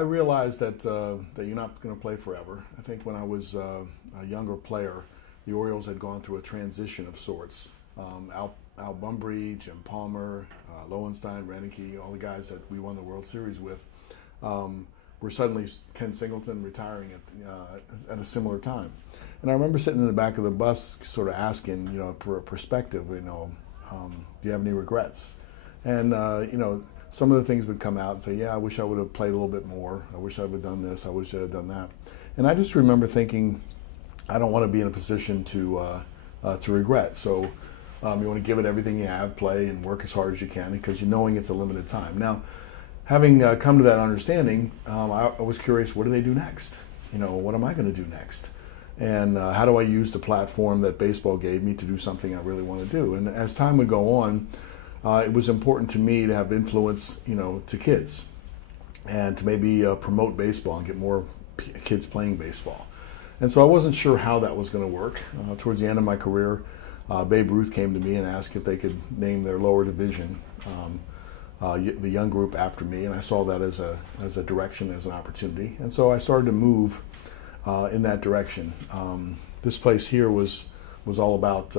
I realized that you're not going to play forever. I think when I was a younger player, the Orioles had gone through a transition of sorts. Al Bunbury, Jim Palmer, Lowenstein, Renicky, all the guys that we won the World Series with, were suddenly Ken Singleton retiring at a similar time. And I remember sitting in the back of the bus, sort of asking, for a perspective, do you have any regrets? And some of the things would come out and say, yeah, I wish I would have played a little bit more. I wish I would have done this. I wish I had done that. And I just remember thinking, I don't want to be in a position to regret. So you want to give it everything you have, play and work as hard as you can, because knowing it's a limited time. Now, having come to that understanding, I was curious, what do they do next? What am I going to do next? And how do I use the platform that baseball gave me to do something I really want to do? And as time would go on, it was important to me to have influence, to kids, and to maybe promote baseball and get more kids playing baseball. And so I wasn't sure how that was going to work. Towards the end of my career, Babe Ruth came to me and asked if they could name their lower division, the young group, after me, and I saw that as a direction, as an opportunity. And so I started to move in that direction. This place here was all about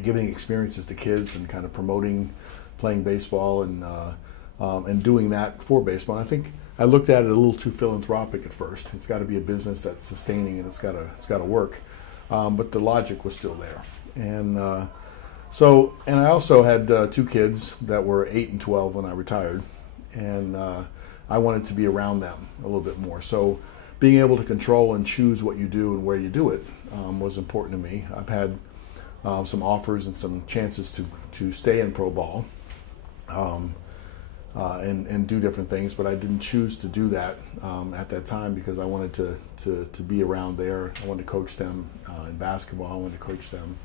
giving experiences to kids and kind of promoting playing baseball and doing that for baseball. And I think I looked at it a little too philanthropic at first. It's got to be a business that's sustaining, and it's got to work. But the logic was still there. And I also had two kids that were 8 and 12 when I retired, and I wanted to be around them a little bit more. So being able to control and choose what you do and where you do it was important to me. I've had some offers and some chances to stay in pro ball and do different things, but I didn't choose to do that at that time because I wanted to be around there. I wanted to coach them in basketball. I wanted to coach them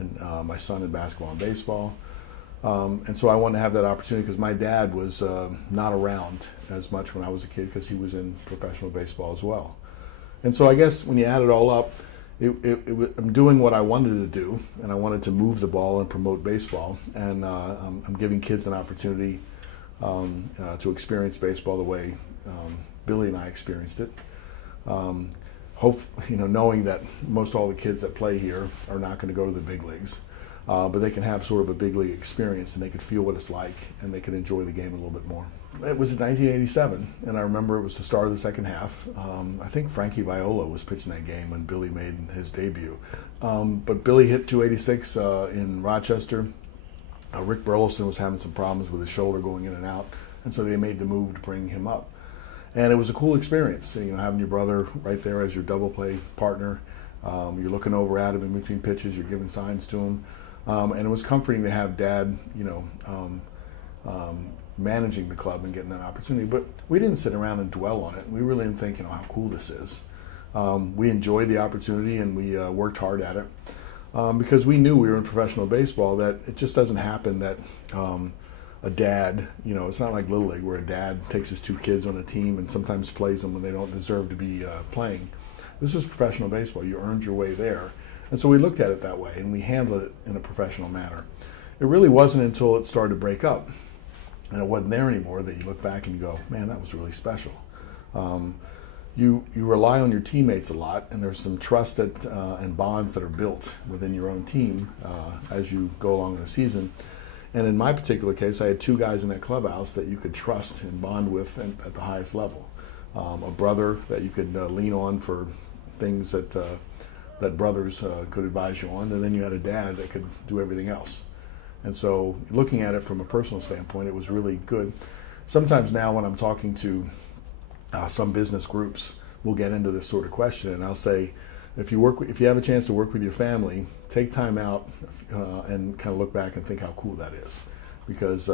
and my son in basketball and baseball. And so I wanted to have that opportunity because my dad was not around as much when I was a kid because he was in professional baseball as well. And so I guess when you add it all up, I'm doing what I wanted to do, and I wanted to move the ball and promote baseball. And I'm giving kids an opportunity to experience baseball the way Billy and I experienced it. Knowing that most all the kids that play here are not going to go to the big leagues. But they can have sort of a big league experience, and they can feel what it's like, and they can enjoy the game a little bit more. It was in 1987, and I remember it was the start of the second half. I think Frankie Viola was pitching that game when Billy made his debut. But Billy hit 286 in Rochester. Rick Burleson was having some problems with his shoulder going in and out, and so they made the move to bring him up. And it was a cool experience, having your brother right there as your double play partner. You're looking over at him in between pitches, you're giving signs to him. And it was comforting to have Dad, managing the club and getting that opportunity. But we didn't sit around and dwell on it. We really didn't think, how cool this is. We enjoyed the opportunity, and we worked hard at it because we knew we were in professional baseball, that it just doesn't happen that a dad, it's not like Little League where a dad takes his two kids on a team and sometimes plays them when they don't deserve to be playing. This was professional baseball. You earned your way there. And so we looked at it that way, and we handled it in a professional manner. It really wasn't until it started to break up and it wasn't there anymore that you look back and you go, man, that was really special. You rely on your teammates a lot, and there's some trust and bonds that are built within your own team as you go along in the season. And in my particular case, I had two guys in that clubhouse that you could trust and bond with at the highest level. A brother that you could lean on for things that brothers could advise you on, and then you had a dad that could do everything else. And so looking at it from a personal standpoint, it was really good. Sometimes now when I'm talking to some business groups, we'll get into this sort of question, and I'll say, if you have a chance to work with your family, take time out and kind of look back and think how cool that is. Because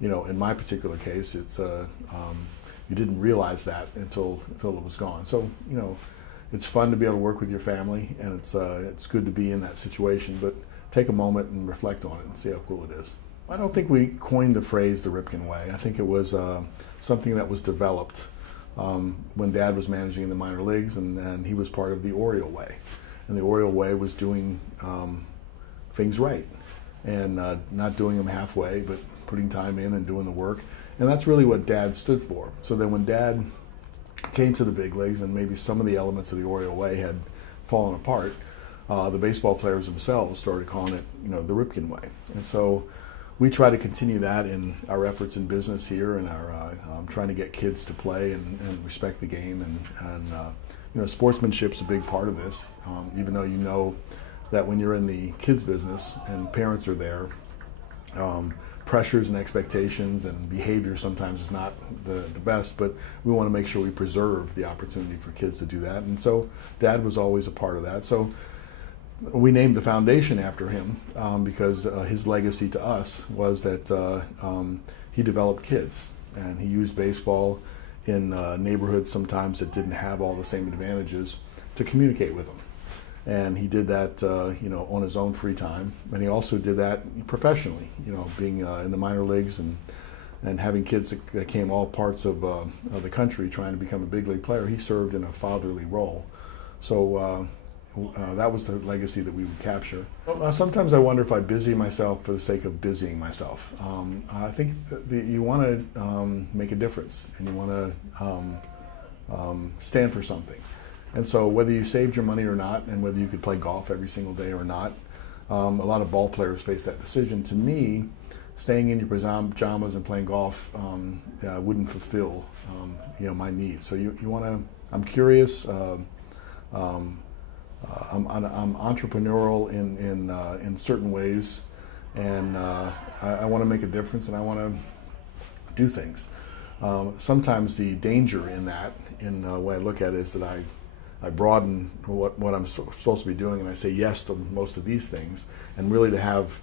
in my particular case, it's you didn't realize that until it was gone. So it's fun to be able to work with your family, and it's good to be in that situation, but take a moment and reflect on it and see how cool it is. I don't think we coined the phrase the Ripken Way. I think it was something that was developed when Dad was managing in the minor leagues, and he was part of the Oriole Way. And the Oriole Way was doing things right, and not doing them halfway, but putting time in and doing the work. And that's really what Dad stood for. So then when Dad came to the big leagues and maybe some of the elements of the Oriole Way had fallen apart, the baseball players themselves started calling it, the Ripken Way. And so we try to continue that in our efforts in business here, and our trying to get kids to play and respect the game. And sportsmanship's a big part of this, even though that when you're in the kids business and parents are there, pressures and expectations and behavior sometimes is not the best, but we want to make sure we preserve the opportunity for kids to do that. And so Dad was always a part of that. So we named the foundation after him because his legacy to us was that he developed kids, and he used baseball in neighborhoods sometimes that didn't have all the same advantages to communicate with them. And he did that, on his own free time. And he also did that professionally, being in the minor leagues and having kids that came all parts of the country trying to become a big league player. He served in a fatherly role. So that was the legacy that we would capture. Sometimes I wonder if I busy myself for the sake of busying myself. I think that you want to make a difference, and you want to stand for something. And so whether you saved your money or not, and whether you could play golf every single day or not, a lot of ball players face that decision. To me, staying in your pajamas and playing golf wouldn't fulfill my needs. So you want to. I'm curious. I'm entrepreneurial in certain ways, and I want to make a difference, and I want to do things. Sometimes the danger in that, in the way I look at it, is that I broaden what I'm supposed to be doing, and I say yes to most of these things. And really, to have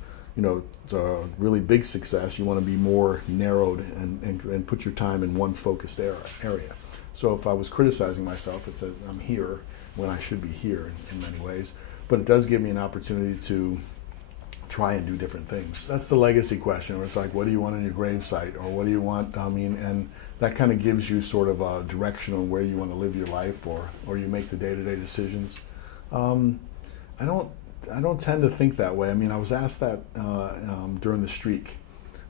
really big success, you want to be more narrowed and put your time in one focused area. So if I was criticizing myself, it's that I'm here when I should be here in many ways. But it does give me an opportunity to try and do different things. That's the legacy question, where it's like, what do you want on your gravesite, or what do you want? And that kind of gives you sort of a direction on where you want to live your life, or you make the day-to-day decisions. I don't tend to think that way. I was asked that during the streak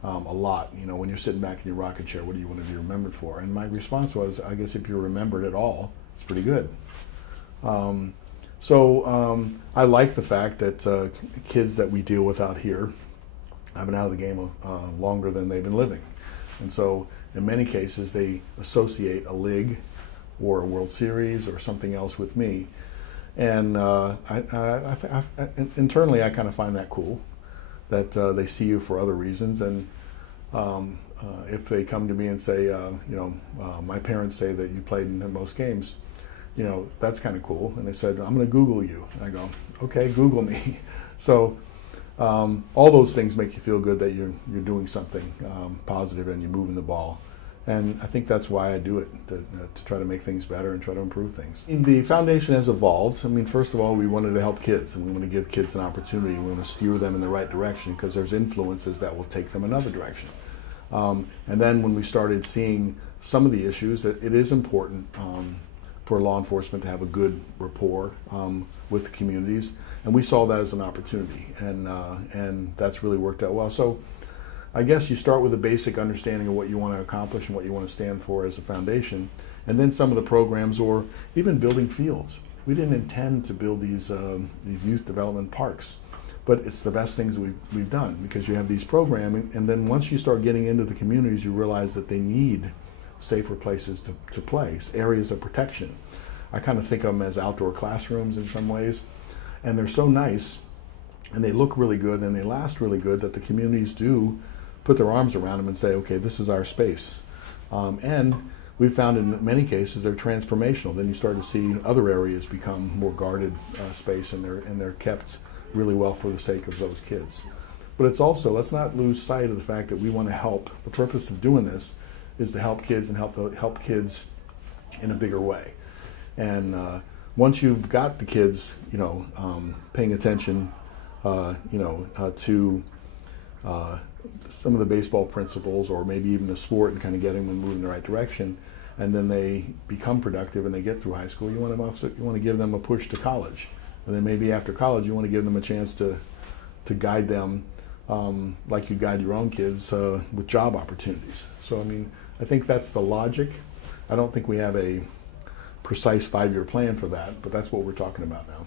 a lot. When you're sitting back in your rocking chair, what do you want to be remembered for? And my response was, I guess if you're remembered at all, it's pretty good. I like the fact that kids that we deal with out here have been out of the game longer than they've been living. And so in many cases, they associate a league or a World Series or something else with me. And internally, I kind of find that cool, that they see you for other reasons. And if they come to me and say, my parents say that you played in most games, that's kind of cool. And they said, I'm going to Google you. And I go, okay, Google me. So all those things make you feel good that you're doing something positive and you're moving the ball. And I think that's why I do it, to try to make things better and try to improve things. The foundation has evolved. First of all, we wanted to help kids, and we want to give kids an opportunity. We want to steer them in the right direction, because there's influences that will take them another direction. And then when we started seeing some of the issues, it is important for law enforcement to have a good rapport with the communities, and we saw that as an opportunity, and that's really worked out well. So I guess you start with a basic understanding of what you want to accomplish and what you want to stand for as a foundation, and then some of the programs, or even building fields. We didn't intend to build these youth development parks, but it's the best things we've done, because you have these programming, and then once you start getting into the communities, you realize that they need safer places to play, areas of protection. I kind of think of them as outdoor classrooms in some ways, and they're so nice, and they look really good, and they last really good, that the communities do put their arms around them and say, okay, this is our space. And we found in many cases they're transformational. Then you start to see other areas become more guarded space, and they're kept really well for the sake of those kids. But it's also, let's not lose sight of the fact that we want to help. The purpose of doing this is to help kids, and help kids in a bigger way. And once you've got the kids, paying attention, to some of the baseball principles, or maybe even the sport, and kind of getting them moving in the right direction, and then they become productive and they get through high school, you want to give them a push to college, and then maybe after college you want to give them a chance to guide them like you guide your own kids with job opportunities. So I mean, I think that's the logic. I don't think we have a precise 5-year plan for that, but that's what we're talking about now.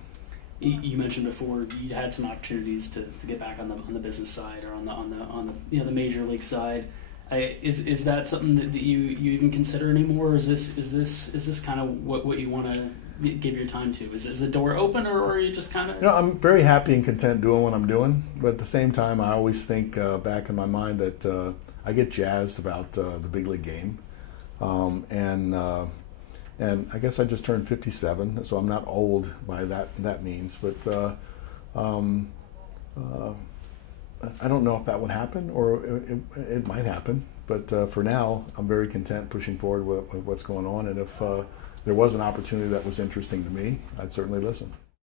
You mentioned before you had some opportunities to get back on the business side or on the the major league side. Is that something that you even consider anymore? Or is this kind of what you want to give your time to? Is the door open, or are you just kind of? I'm very happy and content doing what I'm doing, but at the same time, I always think back in my mind that I get jazzed about the big league game, and I guess I just turned 57, so I'm not old by that means, but I don't know if that would happen, or it might happen. But for now, I'm very content pushing forward with what's going on, and if there was an opportunity that was interesting to me, I'd certainly listen.